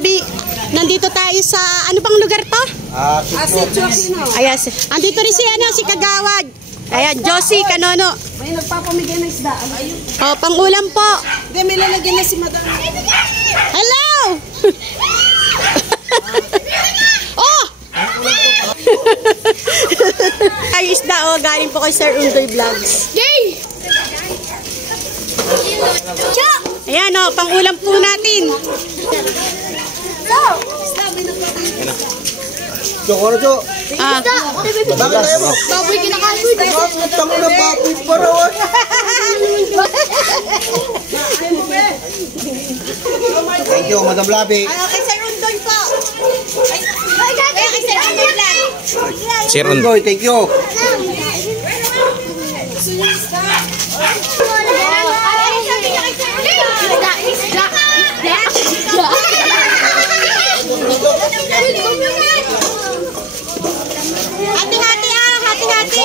Labi. Nandito tayo sa, ano bang lugar to? Ayan, andito rin si Kagawad. Ayan, Josie Kanono. May nagpapamigay ng isda. Oh, pangulam po. Hindi, may lalagyan na si Madam. Hello! Oh! Ay, isda, oh, galing po kay Sir Undoy Vlogs. Yay! Ayan, oh, pangulam po natin. Ano, Cok? Bakit tayo mo? Baboy kinakasoy. Tango na baboy pa raw. Thank you, Madam Labi. Kay Sir Undoy po. Kay Sir Undoy Vlogs. Sir Undoy, thank you. Hati-hati ah, hati-hati.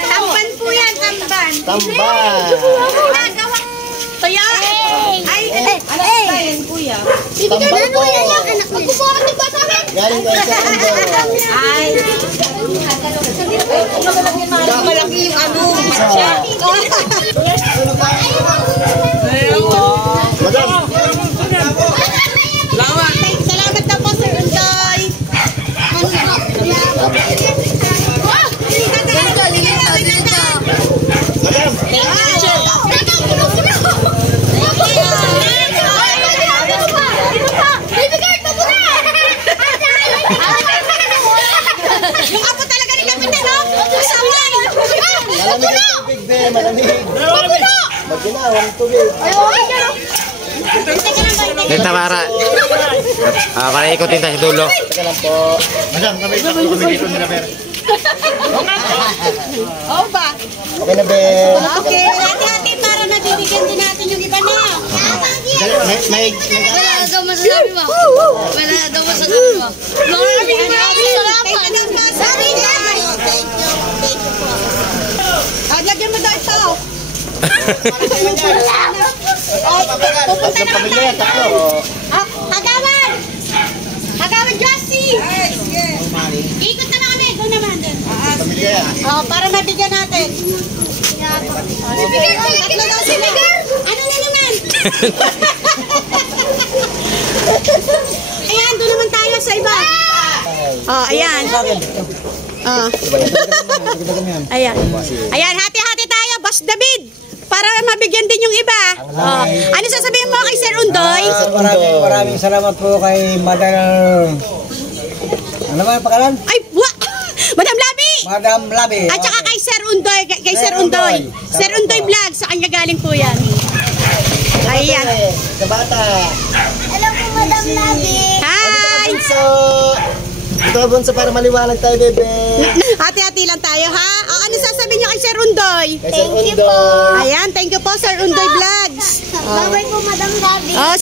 Tamban po yan, tamban. Tamban. Nagawang toya. Ay, kuya. Tamban po. Magbubuhat ng bata namin. Galing kayo sa Undoy. Ay. Malaki yung ano. Madam. Salamat daw po, Sir Undoy. Yung apo talaga ni Kapitan, no? Saway! Malamig ang tubig, be. Malamig. Maginawang tubig. Dito para. Para ikutin tayo sa dulo. Teka lang po. Madam, kami dito nila, Ber. Oo ba? Okay na, be. Okay, hati-hati para mabibigyan din natin yung iba na. May Wala daw masasabi mo. Wala daw masasabi mo. Lagyan mo daw ito. Pupunta na pamilya, tatlo. Hagawan! Hagawan, Josie! Ikot na kami. Go naman din. Pamilya yan. Para mabigyan natin. Tatlo daw sila. Ano na naman? Ayan, doon naman tayo sa iba. Oh, ayan. Oh. Ayan. Ayan, hati-hati tayo, Boss David. Para mabigyan din yung iba. Oh. Ano sasabihin mo kay Sir Undoy? Maraming salamat po kay Madam... Ano ba ang pangalan? Ay, Madam Labi! Madam Labi. At saka kay Sir Undoy, kay Sir Undoy. Sir Undoy Vlog, sa kanya galing po yan. Ayan. Sa bata. Hello po, Madam Labi. Hi! So, ito ka bunso para maliwanag tayo, bebe. Hati-hati lang tayo, ha? Ano sasabihin niyo kay Sir Undoy? Thank you po. Ayan, thank you po, Sir Undoy Vlogs. Bye-bye po, Madam Labi. Oh,